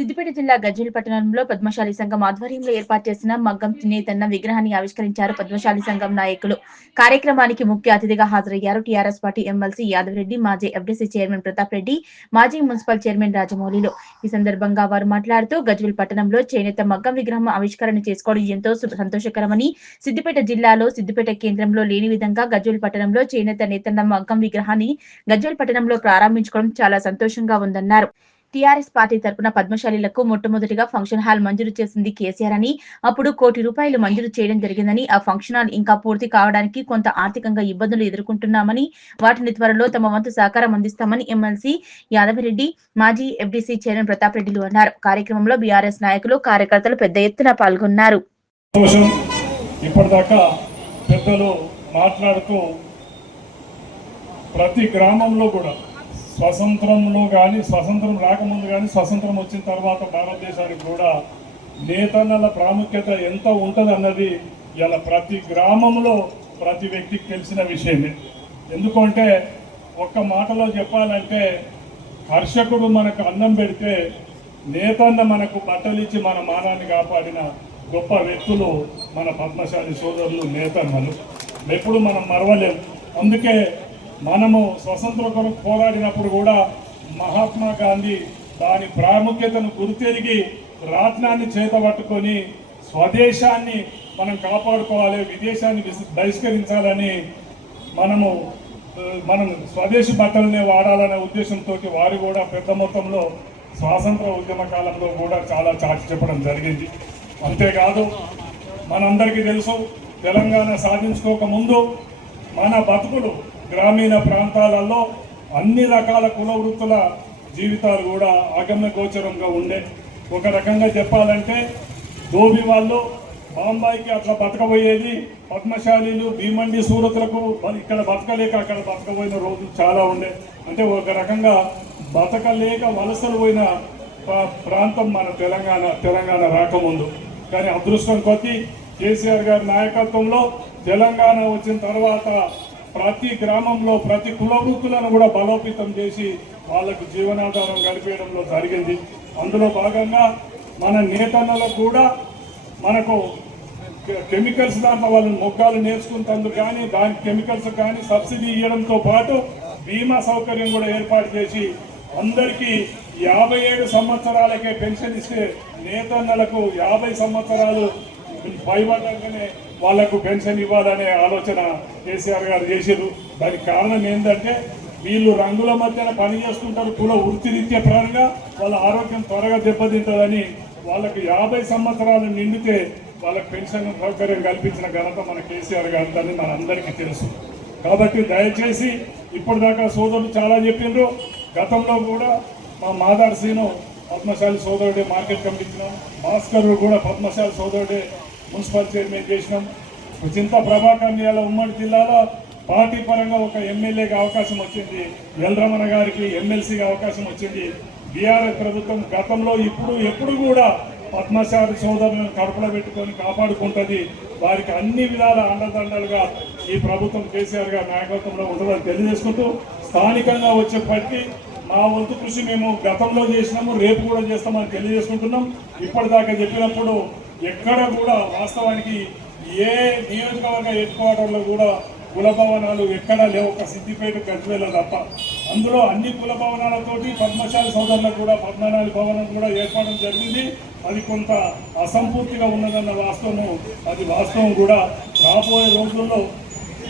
సిద్దిపేట జిల్లా గజ్వేల్ పట్టణంలో పద్మశాలి సంఘం ఆధ్వర్యంలో ఏర్పాటు చేసిన మగ్గం నేతన్న విగ్రహాన్ని ఆవిష్కరించారు పద్మశాలి సంఘం నాయకులు. కార్యక్రమానికి ముఖ్య అతిథిగా హాజరయ్యారు TRS party MLC Yadav Reddy, మాజీ ఎఫ్డీసీ చైర్మన్ ప్రతాప్ రెడ్డి, మాజీ మున్సిపల్ చైర్మన్ రాజమౌళిలు. ఈ సందర్భంగా వారు మాట్లాడుతూ గజ్వేల్ పట్టణంలో చేనేత మగ్గం విగ్రహం ఆవిష్కరణ చేసుకోవడం ఎంతో సంతోషకరమని, సిద్దిపేట జిల్లాలో సిద్దిపేట కేంద్రంలో లేని విధంగా గజ్వేల్ పట్టణంలో చేనేత నేతన్న మగ్గం విగ్రహాన్ని గజ్వేల్ పట్టణంలో ప్రారంభించుకోవడం చాలా సంతోషంగా ఉందన్నారు. టీఆర్ఎస్ పార్టీ తరపున పద్మశాలీలకు మొట్టమొదటిగా ఫంక్షన్ హాల్ మంజూరు చేసింది కేసీఆర్ అని, అప్పుడు ₹1 కోటి మంజూరు చేయడం జరిగిందని, ఆ ఫంక్షన్ హాల్ ఇంకా పూర్తి కావడానికి కొంత ఆర్థికంగా ఇబ్బందులు ఎదుర్కొంటున్నామని, వాటిని త్వరలో తమ వంతు సహకారం అందిస్తామని ఎమ్మెల్సీ యాదవరెడ్డి, మాజీ ఎఫ్డీసీ చైర్మన్ ప్రతాప్ రెడ్డిలు అన్నారు. కార్యక్రమంలో బీఆర్ఎస్ నాయకులు, కార్యకర్తలు పెద్ద ఎత్తున పాల్గొన్నారు. ఇప్పటిదాకా పెద్దలు మాట్లాడుతూ ప్రతి గ్రామంలో కూడా స్వతంత్రంలో కానీ, స్వతంత్రం రాకముందు కానీ, స్వతంత్రం వచ్చిన తర్వాత భారతదేశానికి కూడా నేతన్నల ప్రాముఖ్యత ఎంత ఉంటుంది అన్నది ఇలా ప్రతి గ్రామంలో ప్రతి వ్యక్తికి తెలిసిన విషయమే. ఎందుకంటే ఒక్క మాటలో చెప్పాలంటే, కర్షకుడు మనకు అన్నం పెడితే నేతన్న మనకు బట్టలు ఇచ్చి మన మానాన్ని కాపాడిన గొప్ప వ్యక్తులు మన పద్మశాలి సోదరులు, నేతన్నలు. ఎప్పుడు మనం మరవలేము. అందుకే మనము స్వతంత్ర కొరకు పోరాడినప్పుడు కూడా మహాత్మా గాంధీ దాని ప్రాముఖ్యతను గుర్తెరిగి రాట్నాన్ని చేతబట్టుకొని స్వదేశాన్ని మనం కాపాడుకోవాలి, విదేశాన్ని బహిష్కరించాలని మనం స్వదేశీ బట్టలనే వాడాలనే ఉద్దేశంతో వారు కూడా పెద్ద మొత్తంలో స్వాతంత్ర ఉద్యమ కాలంలో కూడా చాలా చాటి చెప్పడం జరిగింది. అంతేకాదు, మనందరికీ తెలుసు, తెలంగాణ సాధించుకోక ముందు మన బతుకులు గ్రామీణ ప్రాంతాలలో అన్ని రకాల కుల వృత్తుల జీవితాలు కూడా అగమ్య గోచరంగా ఉండే. ఒక రకంగా చెప్పాలంటే ధోబి వాళ్ళు బాంబాయికి అట్లా బతకబోయేది, పద్మశాలీలు భీమండి సూరతులకు ఇక్కడ బతకలేక అక్కడ బతకపోయిన రోజులు చాలా ఉండే. అంటే ఒక రకంగా బతకలేక వలసలు పోయిన ప్రాంతం మన తెలంగాణ రాకముందు. కానీ అదృష్టం కొద్దీ కేసీఆర్ గారి నాయకత్వంలో తెలంగాణ వచ్చిన తర్వాత ప్రతి గ్రామంలో ప్రతి కుల వృత్తులను కూడా బలోపేతం చేసి వాళ్ళకు జీవనాధారం గడిపేయడంలో జరిగింది. అందులో భాగంగా మన నేతన్నలకు కూడా మనకు కెమికల్స్ దాంట్లో వాళ్ళని మొగ్గాలు నేర్చుకుంటందుకు కానీ, దాని కెమికల్స్ కానీ సబ్సిడీ ఇవ్వడంతో పాటు బీమా సౌకర్యం కూడా ఏర్పాటు చేసి అందరికీ 57 సంవత్సరాలకే పెన్షన్ ఇస్తే నేతన్నలకు 50 సంవత్సరాలు పైబడ్డాకనే వాళ్లకు పెన్షన్ ఇవ్వాలనే ఆలోచన కేసీఆర్ గారు చేశారు. దానికి కారణం ఏంటంటే, వీళ్ళు రంగుల మధ్యన పని చేసుకుంటారు, కుల వృత్తిరీత్యా పరంగా వాళ్ళ ఆరోగ్యం త్వరగా దెబ్బతింటుందని వాళ్ళకు 50 సంవత్సరాలు నిండితే వాళ్ళకు పెన్షన్ సౌకర్యం కల్పించిన ఘనత మన కేసీఆర్ గారిదని మనందరికీ తెలుసు. కాబట్టి దయచేసి ఇప్పటిదాకా సోదరులు చాలా చెప్పిండ్రు. గతంలో కూడా మా మాదార్ సీను పద్మశాలి సోదరుడే మార్కెట్ కమిటీ ఇచ్చినాం, భాస్కర్ కూడా పద్మశాలి సోదరుడే మున్సిపల్ చైర్మన్ చేసినాం. చింత ప్రభాకర్ ఉమ్మడి జిల్లాలో పార్టీ పరంగా ఒక ఎమ్మెల్యేగా అవకాశం వచ్చింది, ఎల్రమణ గారికి ఎమ్మెల్సీగా అవకాశం వచ్చింది. బీఆర్ఎస్ ప్రభుత్వం గతంలో ఎప్పుడు కూడా పద్మశాలి సోదరులను కడుపులో పెట్టుకొని కాపాడుకుంటుంది. వారికి అన్ని విధాల అండదండలుగా ఈ ప్రభుత్వం కేసీఆర్ గారి నాయకత్వంలో ఉంటుందని తెలియజేసుకుంటూ, స్థానికంగా వచ్చేప్పటికీ మా వంతు కృషి మేము గతంలో చేసినాము, రేపు కూడా చేస్తామని తెలియజేసుకుంటున్నాం. ఇప్పటిదాకా చెప్పినప్పుడు ఎక్కడ కూడా వాస్తవానికి ఏ నియోజకవర్గ హెడ్ క్వార్టర్లో కూడా కుల భవనాలు ఎక్కడా లేవు, ఒక సిద్దిపేట గజ్వేల్ తప్ప. అందులో అన్ని కుల భవనాలతోటి పద్మశాలి సోదరులకు కూడా పద్మనాలి భవనం కూడా ఏర్పడడం జరిగింది. అది కొంత అసంపూర్తిగా ఉన్నదన్న వాస్తవం కూడా రాబోయే రోజుల్లో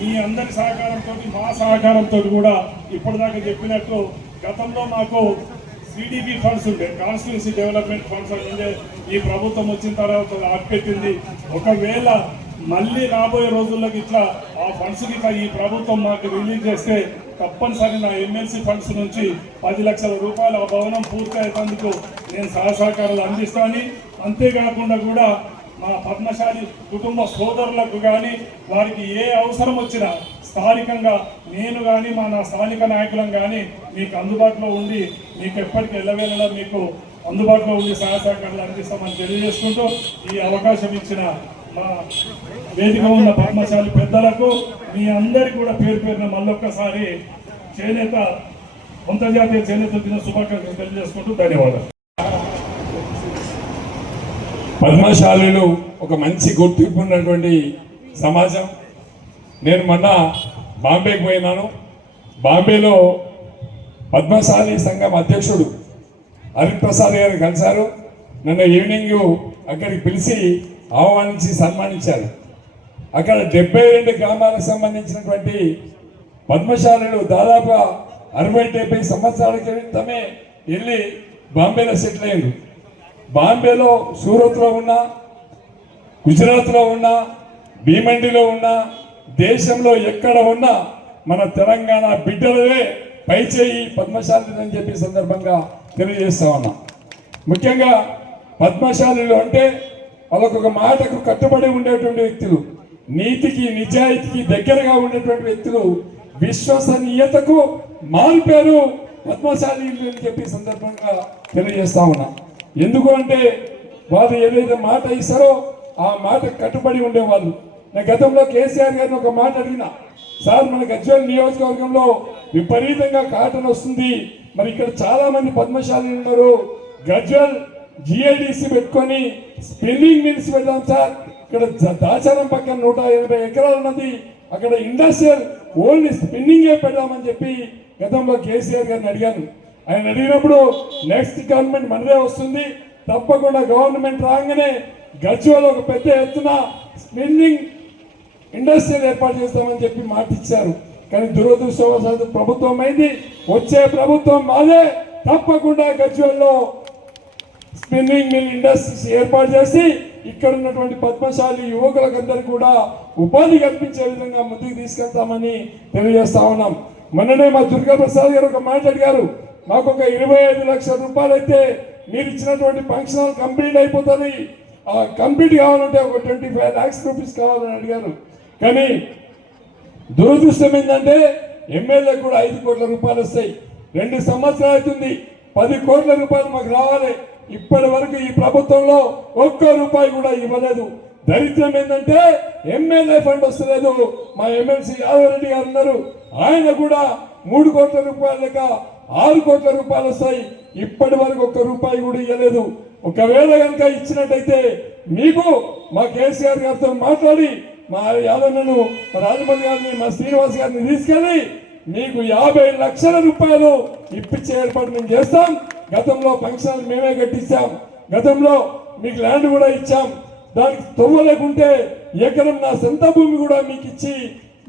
మీ అందరి సహకారంతో, మా సహకారంతో కూడా ఇప్పటిదాకా చెప్పినట్టు గతంలో మాకు సిడిబి ఫండ్స్ ఉండే, కాన్స్టిట్యున్సీ డెవలప్మెంట్ ఫండ్స్ అని ఉండే. ఈ ప్రభుత్వం వచ్చిన తర్వాత ఆపిపెట్టింది. ఒకవేళ మళ్ళీ రాబోయే రోజుల్లోకి ఇట్లా ఆ ఫండ్స్ ఈ ప్రభుత్వం మాకు రిలీజ్ చేస్తే తప్పనిసరి నా ఎమ్మెల్సీ ఫండ్స్ నుంచి 10 లక్షల రూపాయలు ఆ భవనం పూర్తి అయ్యేందుకు నేను సహకారాలు అందిస్తాను. అంతేకాకుండా కూడా మా పద్మశాలి కుటుంబ సోదరులకు కానీ వారికి ఏ అవసరం వచ్చినా స్థానికంగా నేను కానీ నా స్థానిక నాయకులను కానీ మీకు అందుబాటులో ఉండి మీకు ఎప్పటికీ ఎల్లవేళలా మీకు అందుబాటులో ఉండి సహకారాలు అందిస్తామని తెలియజేసుకుంటూ, ఈ అవకాశం ఇచ్చిన మా వేదిక ఉన్న పద్మశాలి పెద్దలకు మీ అందరికీ కూడా పేరు పేరున మళ్ళొక్కసారి చేనేత అంతర్జాతీయ చేనేత దిన శుభాకాంక్షలు తెలియజేసుకుంటూ ధన్యవాదాలు. పద్మశాలులు ఒక మంచి గుర్తింపు ఉన్నటువంటి సమాజం. నేను మొన్న బాంబేకి పోయినాను. బాంబేలో పద్మశాలి సంఘం అధ్యక్షుడు హరిప్రసాద్ గారు కలిశారు. నన్ను ఈవినింగ్ అక్కడికి పిలిచి ఆహ్వానించి సన్మానించారు. అక్కడ 72 గ్రామాలకు సంబంధించినటువంటి పద్మశాలులు దాదాపు 60-70 సంవత్సరాల క్రితమే వెళ్ళి బాంబేలో సెటిల్ అయ్యారు. బాంబేలో, సూరత్లో ఉన్న, గుజరాత్లో ఉన్న, భీమండిలో ఉన్న, దేశంలో ఎక్కడ ఉన్నా మన తెలంగాణ బిడ్డలే పైచేయి పద్మశాలి అని చెప్పి సందర్భంగా తెలియజేస్తా ఉన్నా. ముఖ్యంగా పద్మశాలులు అంటే వాళ్ళకు ఒక మాటకు కట్టుబడి ఉండేటువంటి వ్యక్తులు, నీతికి నిజాయితీకి దగ్గరగా ఉండేటువంటి వ్యక్తులు, విశ్వసనీయతకు మారిపోయారు పద్మశాలి అని చెప్పి సందర్భంగా తెలియజేస్తా ఉన్నా. ఎందుకు అంటే వాళ్ళు ఏదైతే మాట ఇస్తారో ఆ మాట కట్టుబడి ఉండేవాళ్ళు. నేను గతంలో కేసీఆర్ గారిని ఒక మాట అడిగిన, సార్ మన గజ్వేల్ నియోజకవర్గంలో విపరీతంగా కాటన్ వస్తుంది, మరి ఇక్కడ చాలా మంది పద్మశాలి ఉన్నారు, గజ్వేల్ జిఐడిసి పెట్టుకొని స్పిన్నింగ్ మిల్స్ పెడదాం సార్, ఇక్కడ దాచారం పక్కన 180 ఎకరాలు ఉన్నది, అక్కడ ఇండస్ట్రియల్ ఓన్లీ స్పిన్నింగే పెడదామని చెప్పి గతంలో కేసీఆర్ గారిని అడిగాను. ఆయన అడిగినప్పుడు నెక్స్ట్ గవర్నమెంట్ మనదే వస్తుంది, తప్పకుండా గవర్నమెంట్ రాగానే గజ్వేల్ ఒక పెద్ద ఎత్తున స్పిన్నింగ్ ఇండస్ట్రియల్ ఏర్పాటు చేస్తామని చెప్పి మాట ఇచ్చారు. కానీ దురదృష్టవశాత్తు ప్రభుత్వం అయింది, వచ్చే ప్రభుత్వం మాదే, తప్పకుండా గజ్వేల్లో స్పిన్నింగ్ మిల్ ఇండస్ట్రీస్ ఏర్పాటు చేసి ఇక్కడ ఉన్నటువంటి పద్మశాలి యువకులకందరూ కూడా ఉపాధి కల్పించే విధంగా ముందుకు తీసుకెళ్తామని తెలియజేస్తా ఉన్నాం. మొన్ననే మా దుర్గా ప్రసాద్ గారు ఒక మాట అడిగారు, మాకు ఒక 25 లక్షల రూపాయలు అయితే మీరు ఇచ్చినటువంటి ఫంక్షన్ హాల్ కంప్లీట్ అయిపోతుంది, కంప్లీట్ కావాలంటే ఒక 25 lakhs రూపీస్ కావాలని అడిగారు. కానీ దురదృష్టం ఏంటంటే ఎమ్మెల్యే కూడా 5 కోట్ల రూపాయలు వస్తాయి. 2 సంవత్సరాలు అవుతుంది, 10 కోట్ల రూపాయలు మాకు రావాలి. ఇప్పటి వరకు ఈ ప్రభుత్వంలో 1 రూపాయి కూడా ఇవ్వలేదు. దరిద్రం ఏంటంటే ఎమ్మెల్యే ఫండ్ వస్తలేదు. మా ఎమ్మెల్సీ యాదవరెడ్డి గారు ఉన్నారు, ఆయన కూడా 3 కోట్ల రూపాయలు లేక 6 కోట్ల రూపాయలు వస్తాయి, ఇప్పటి వరకు 1 రూపాయి కూడా ఇవ్వలేదు. ఒకవేళ కనుక ఇచ్చినట్టయితే మీకు మా కేసీఆర్ గారితో మాట్లాడి మా యాదన్నను, మా రాజమౌళి గారిని, మా శ్రీనివాస్ గారిని తీసుకెళ్ళి మీకు 50 లక్షల రూపాయలు ఇప్పించే ఏర్పాటు మేము చేస్తాం. గతంలో ఫంక్షన్ మేమే కట్టించాం, గతంలో మీకు ల్యాండ్ కూడా ఇచ్చాం, దానికి తొవ్వలేకుంటే ఎకరం నా సొంత భూమి కూడా మీకు ఇచ్చి,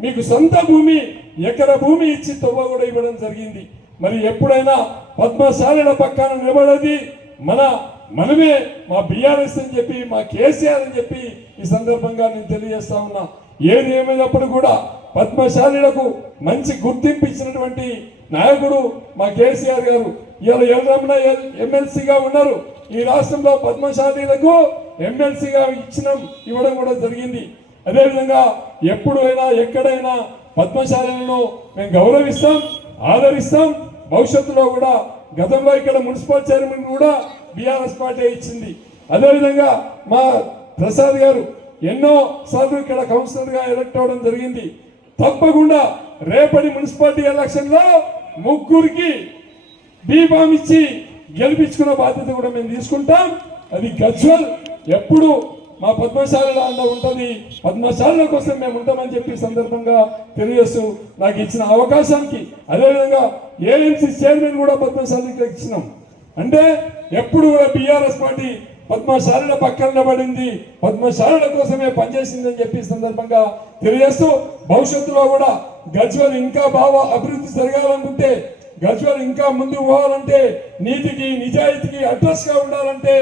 మీకు సొంత భూమి ఎకర భూమి ఇచ్చి తొవ్వ కూడా ఇవ్వడం జరిగింది. మరి ఎప్పుడైనా పద్మశాలుల పక్కన నిలబడేది మనమే, మా బీఆర్ఎస్ అని చెప్పి, మా కేసీఆర్ అని చెప్పి ఈ సందర్భంగా నేను తెలియజేస్తా ఉన్నా. ఏది ఏమైనప్పుడు కూడా పద్మశాలులకు మంచి గుర్తింపు ఇచ్చినటువంటి నాయకుడు మా కేసీఆర్ గారు. ఇవాళ ఎల్రమణ ఎమ్మెల్సీగా ఉన్నారు. ఈ రాష్ట్రంలో పద్మశాలీలకు ఎమ్మెల్సీగా ఇవ్వడం కూడా జరిగింది. అదేవిధంగా ఎప్పుడైనా ఎక్కడైనా పద్మశాలీలను మేము గౌరవిస్తాం, ఆదరిస్తాం. భవిష్యత్తులో కూడా గతంలో ఇక్కడ మున్సిపల్ చైర్మన్ కూడా బీఆర్ఎస్ పార్టీ ఇచ్చింది. అదేవిధంగా మా ప్రసాద్ గారు ఎన్నో సార్లు ఇక్కడ కౌన్సిలర్గా ఎలక్ట్ అవ్వడం జరిగింది. తప్పకుండా రేపటి మున్సిపాలిటీ ఎలక్షన్లో 3కి బీఫామ్ ఇచ్చి గెలిపించుకున్న బాధ్యత కూడా మేము తీసుకుంటాం. అది గజ్వేల్ ఎప్పుడు మా పద్మశాలుల అండ ఉంటుంది, పద్మశాలుల కోసం మేము ఉంటామని చెప్పి సందర్భంగా తెలియజేస్తూ నాకు ఇచ్చిన అవకాశానికి, అదేవిధంగా ఏఎంసీ చైర్మన్ కూడా పద్మశాలికి ఇచ్చినాం. అంటే ఎప్పుడు కూడా బీఆర్ఎస్ పార్టీ పద్మశాలుల పక్కన నిలబడింది, పద్మశాలుల కోసమే పనిచేసిందని చెప్పి సందర్భంగా తెలియజేస్తూ భవిష్యత్తులో కూడా గజ్వేల్ ఇంకా బాగా అభివృద్ధి జరగాలనుకుంటే, గజ్వేల్ ఇంకా ముందుకు పోవాలంటే, నీతికి నిజాయితీకి అడ్రస్ గా ఉండాలంటే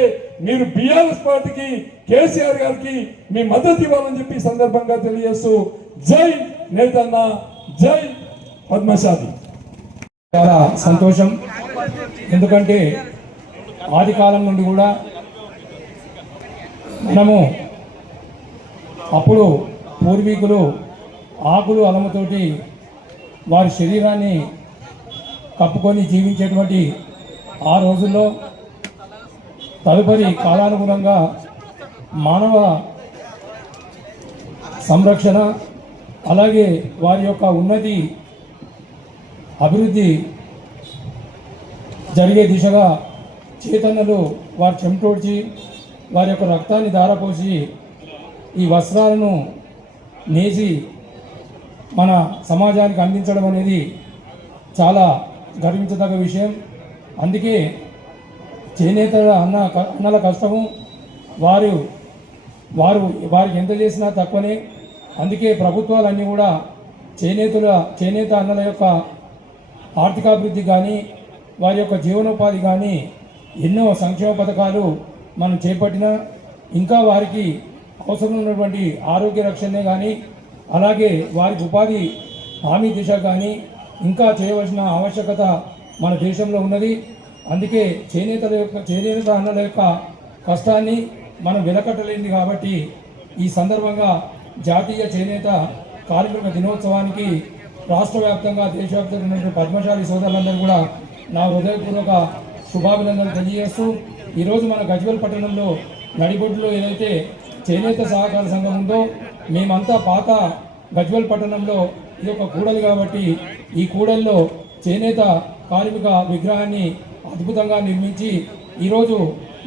మీరు బీఆర్ఎస్ పార్టీకి, కేసీఆర్ గారికి మీ మద్దతు ఇవ్వాలని చెప్పి సందర్భంగా తెలియజేస్తూ జై నేతన్న, జై పద్మశాలి. చాలా సంతోషం. ఎందుకంటే ఆది కాలం నుండి కూడా మనము అప్పుడు పూర్వీకులు ఆకులు అలముతోటి వారి శరీరాన్ని కప్పుకొని జీవించేటువంటి ఆ రోజుల్లో తదుపరి కాలానుగుణంగా మానవ సంరక్షణ, అలాగే వారి యొక్క ఉన్నతి, అభివృద్ధి జరిగే దిశగా చైతన్యులు వారు చెమటోడ్చి వారి యొక్క రక్తాన్ని ధారపోసి ఈ వస్త్రాలను నేసి మన సమాజానికి అందించడం అనేది చాలా గర్వించదగ్గ విషయం. అందుకే చేనేత అన్నల కష్టము వారికి ఎంత చేసినా తక్కువనే. అందుకే ప్రభుత్వాలన్నీ కూడా చేనేత అన్నల యొక్క ఆర్థికాభివృద్ధి కానీ వారి యొక్క జీవనోపాధి కానీ ఎన్నో సంక్షేమ పథకాలు మనం చేపట్టినా ఇంకా వారికి అవసరం ఉన్నటువంటి ఆరోగ్య రక్షణే కానీ అలాగే వారికి ఉపాధి హామీ దిశ కానీ ఇంకా చేయవలసిన ఆవశ్యకత మన దేశంలో ఉన్నది. అందుకే చేనేత అన్నల యొక్క కష్టాన్ని మనం వెలకట్టలేనిది కాబట్టి ఈ సందర్భంగా జాతీయ చేనేత కార్మిక దినోత్సవానికి రాష్ట్ర వ్యాప్తంగా దేశవ్యాప్తంగా ఉన్నటువంటి పద్మశాలి సోదరులందరూ కూడా నా హృదయపూర్వక శుభాభినందనలు తెలియజేస్తూ ఈరోజు మన గజ్వేల్ పట్టణంలో నడిబొడ్డులో ఏదైతే చేనేత సహకార సంఘం ఉందో మేమంతా పాత గజ్వేల్ పట్టణంలో ఇది ఒక కూడలి కాబట్టి ఈ కూడలిలో చేనేత కార్మిక విగ్రహాన్ని అద్భుతంగా నిర్మించి ఈరోజు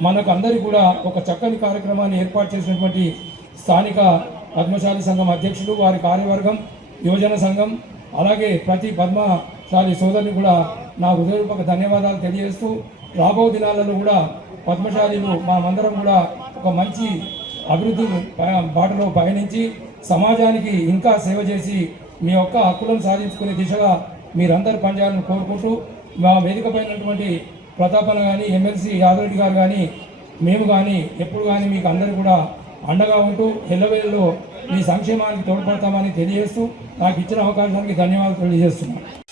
మనకు అందరికీ కూడా ఒక చక్కని కార్యక్రమాన్ని ఏర్పాటు చేసినటువంటి స్థానిక పద్మశాలి సంఘం అధ్యక్షులు వారి కార్యవర్గం యువజన సంఘం అలాగే ప్రతి పద్మశాలి సోదరుని కూడా నా హృదయపూర్వక ధన్యవాదాలు తెలియజేస్తూ రాబో దినాలలో కూడా పద్మశాలీలు మనమందరం కూడా ఒక మంచి అభివృద్ధి బాటలో పయనించి సమాజానికి ఇంకా సేవ చేసి మీ యొక్క హక్కులను సాధించుకునే దిశగా మీరందరూ పనిచేయాలని కోరుకుంటూ మా వేదిక పైనటువంటి ప్రతాపన కానీ ఎమ్మెల్సీ యాదవ్ గారు కానీ మేము కానీ ఎప్పుడు కానీ మీకు అందరూ కూడా అండగా ఉంటూ ఎల్లవేళలో మీ సంక్షేమానికి తోడ్పడతామని తెలియజేస్తూ నాకు ఇచ్చిన అవకాశానికి ధన్యవాదాలు తెలియజేస్తున్నాను.